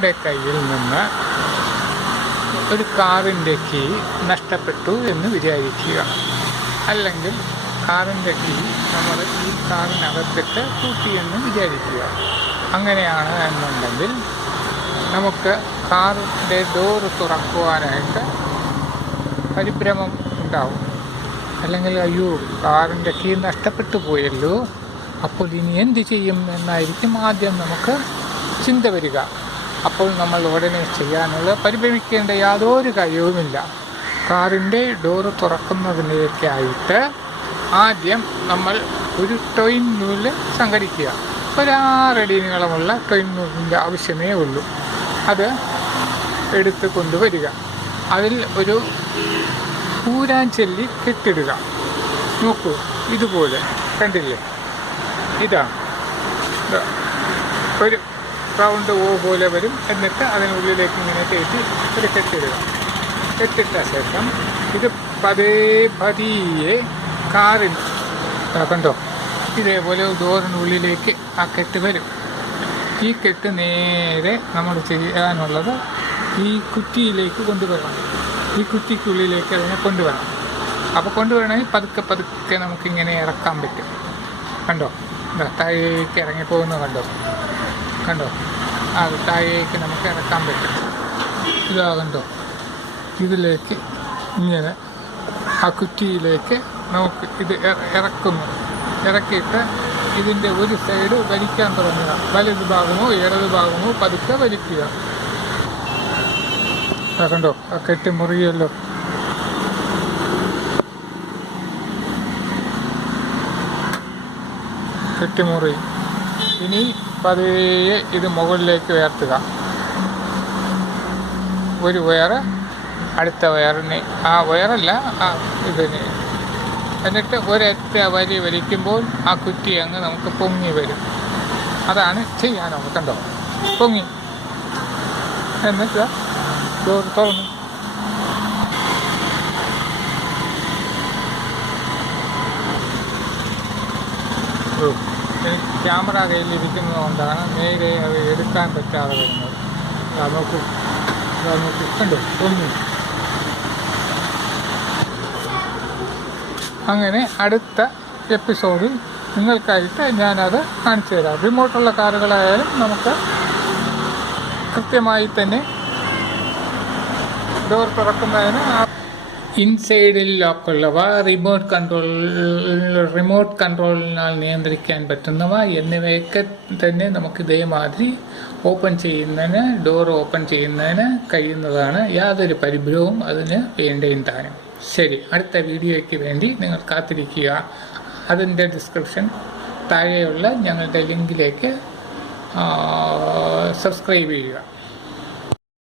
നിങ്ങളുടെ കയ്യിൽ നിന്ന് ഒരു കാറിൻ്റെ കീ നഷ്ടപ്പെട്ടു എന്ന് വിചാരിക്കുക. അല്ലെങ്കിൽ കാറിൻ്റെ കീ നമ്മൾ ഈ കാറിനകത്തിട്ട് കൂട്ടിയെന്ന് വിചാരിക്കുക. അങ്ങനെയാണ് എന്നുണ്ടെങ്കിൽ നമുക്ക് കാറിൻ്റെ ഡോറ് തുറക്കുവാനായിട്ട് പരിഭ്രമം ഉണ്ടാവും. അല്ലെങ്കിൽ അയ്യോ, കാറിൻ്റെ കീ നഷ്ടപ്പെട്ടു പോയല്ലോ, അപ്പോൾ ഇനി എന്ത് ചെയ്യും എന്നായിരിക്കും ആദ്യം നമുക്ക് ചിന്ത വരിക. അപ്പോൾ നമ്മൾ ഉടനെ ചെയ്യാനുള്ള പരിഭ്രമിക്കേണ്ട യാതൊരു കാര്യവുമില്ല. കാറിൻ്റെ ഡോറ് തുറക്കുന്നതിലേക്കായിട്ട് ആദ്യം നമ്മൾ ഒരു ടോയിൻ നൂല് സംഘടിക്കുക. ഒരു 6 അടി നീളമുള്ള ടോയിൻ നൂലിൻ്റെ ആവശ്യമേ ഉള്ളൂ. അത് എടുത്ത് കൊണ്ടുവരിക. അതിൽ ഒരു ഊരാഞ്ചെല്ലി കെട്ടിടുക. നോക്കൂ, ഇതുപോലെ കണ്ടില്ലേ? ഇതാണ് ഒരു റൗണ്ട് ഓ പോലെ വരും. എന്നിട്ട് അതിനുള്ളിലേക്ക് ഇങ്ങനെ കയറ്റി ഒരു കെട്ടിടുക. കെട്ടിട്ട ശേഷം ഇത് പതിയെ കാറിൽ കണ്ടോ, ഇതേപോലെ ഡോറിനുള്ളിലേക്ക് ആ കെട്ട് വരും. ഈ കെട്ട് നേരെ നമ്മൾ ചെയ്യാനുള്ളത് ഈ കുറ്റിയിലേക്ക് കൊണ്ടുവരണം. ഈ കുറ്റിക്കുള്ളിലേക്ക് അതിനെ കൊണ്ടുവരണം. അപ്പോൾ കൊണ്ടുവരണമെങ്കിൽ പതുക്കെ നമുക്കിങ്ങനെ ഇറക്കാൻ പറ്റും. കണ്ടോ, താഴേക്ക് ഇറങ്ങിപ്പോകുന്നത് കണ്ടോ അത് താഴേക്ക് നമുക്ക് ഇറക്കാൻ പറ്റും. ഇതാ കണ്ടോ, ഇതിലേക്ക് ഇങ്ങനെ ആ കുറ്റിയിലേക്ക് നമുക്ക് ഇത് ഇറക്കിയിട്ട് ഇതിൻ്റെ ഒരു സൈഡ് വലിക്കാൻ തുടങ്ങുക. വലത് ഭാഗമോ ഇടത് ഭാഗമോ പതുക്കെ വലിക്കുക. കണ്ടോ, ആ കെട്ടി മുറിയല്ലോ. കെട്ടിമുറി. ഇനി പതിയെ ഇത് മുകളിലേക്ക് ഉയർത്തുക. ഒരു വയറ് അടുത്ത വയറിനെ, ആ വയറല്ല, ആ ഇതിന്. എന്നിട്ട് ഒരൊറ്റ വലിക്കുമ്പോൾ ആ കുറ്റി അങ്ങ് നമുക്ക് പൊങ്ങി വരും. അതാണ് ചെയ്യാനുള്ളത്. കണ്ടോ, പൊങ്ങി. എന്നിട്ട് ഡോർ തുറന്നു. ക്യാമറ കയ്യിലിരിക്കുന്നത് കൊണ്ടാണ് നേരെ അത് എടുക്കാൻ പറ്റാതെ വരുന്നത്. നോക്കൂ കണ്ടോ, പൊങ്ങി. അങ്ങനെ അടുത്ത എപ്പിസോഡിൽ നിങ്ങൾക്കായിട്ട് ഞാനത് കാണിച്ചു തരാം. റിമോട്ടുള്ള കാറുകളായാലും നമുക്ക് കൃത്യമായി തന്നെ ഡോർ തുറക്കുന്നതിന് ഇൻസൈഡിൽ ലോക്കുള്ളവ, റിമോട്ട് കൺട്രോളിനാൽ നിയന്ത്രിക്കാൻ പറ്റുന്നവ എന്നിവയൊക്കെ തന്നെ നമുക്ക് ഇതേമാതിരി ഓപ്പൺ ചെയ്യുന്നതിന്, ഡോർ ഓപ്പൺ ചെയ്യുന്നതിന് കഴിയുന്നതാണ്. യാതൊരു പരിഭ്രമവും അതിന് വേണ്ടയും താനും. ശരി, അടുത്ത വീഡിയോയ്ക്ക് വേണ്ടി നിങ്ങൾ കാത്തിരിക്കുക. അതിൻ്റെ ഡിസ്ക്രിപ്ഷൻ താഴെയുള്ള ഞങ്ങളുടെ ലിങ്കിലേക്ക് സബ്സ്ക്രൈബ് ചെയ്യുക.